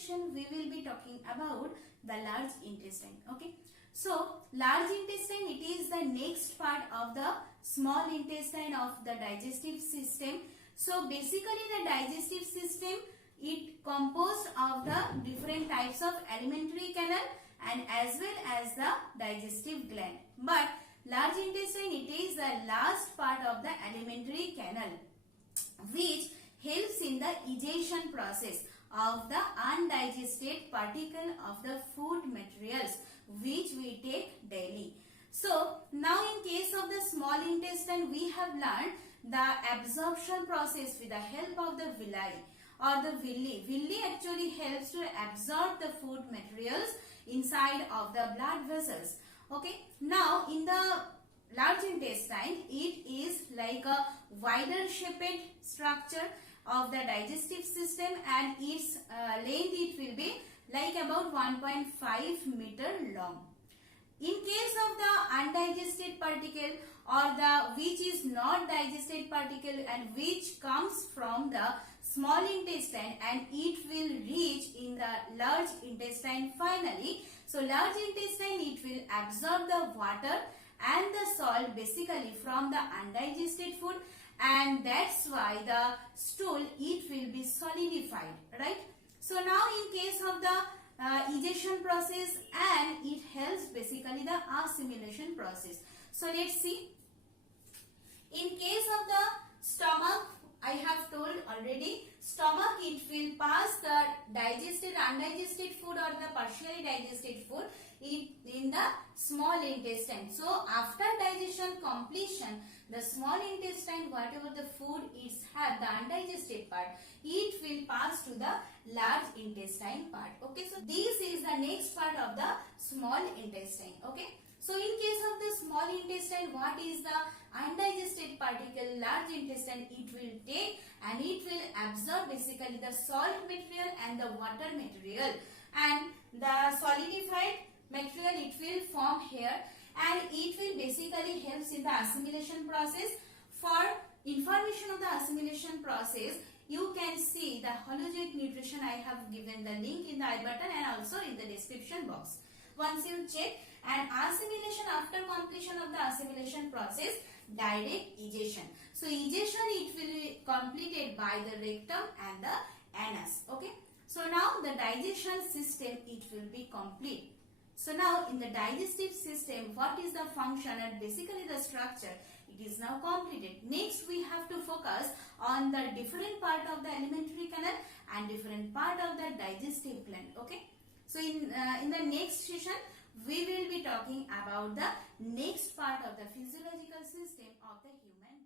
section we will be talking about the large intestine. Okay, so large intestine, it is the next part of the small intestine of the digestive system. So basically the digestive system, it composed of the different types of alimentary canal and as well as the digestive gland. But large intestine, it is the last part of the alimentary canal which helps in the digestion process of the undigested particle of the food materials which we take daily. So now in case of the small intestine, we have learned the absorption process with the help of the villi or the villi. Villi actually helps to absorb the food materials inside of the blood vessels. Okay, now in the large intestine, it is like a wider shaped structure of the digestive system and its length, it will be like about 1.5 meter long. In case of the undigested particle or the which is not digested particle and which comes from the small intestine and it will reach in the large intestine finally. So large intestine, it will absorb the water and the salt basically from the undigested food, and that's why the stool, it will be solidified, right? So now in case of the digestion process, and it helps basically the assimilation process. So let's see. In case of the stomach, I have told already, stomach, it will pass the digested, undigested food or the partially digested food in the small intestine. So after digestion completion, the small intestine, whatever the food is have, the undigested part, it will pass to the large intestine part. Okay, so this is the next part of the small intestine. Okay, so in case of the small intestine, what is the undigested particle? Large intestine, it will take and it will absorb basically the salt material and the water material, and the solidified material, it will form here and it will basically helps in the assimilation process. For information of the assimilation process, you can see the holozoic nutrition. I have given the link in the I button and also in the description box. Once you check, and assimilation, after completion of the assimilation process, direct egestion. So egestion, it will be completed by the rectum and the anus. Okay. So now the digestion system, it will be complete. So now in the digestive system, what is the function and basically the structure, it is now completed. Next we have to focus on the different part of the alimentary canal and different part of the digestive gland. Okay. So in the next session, we will be talking about the next part of the physiological system of the human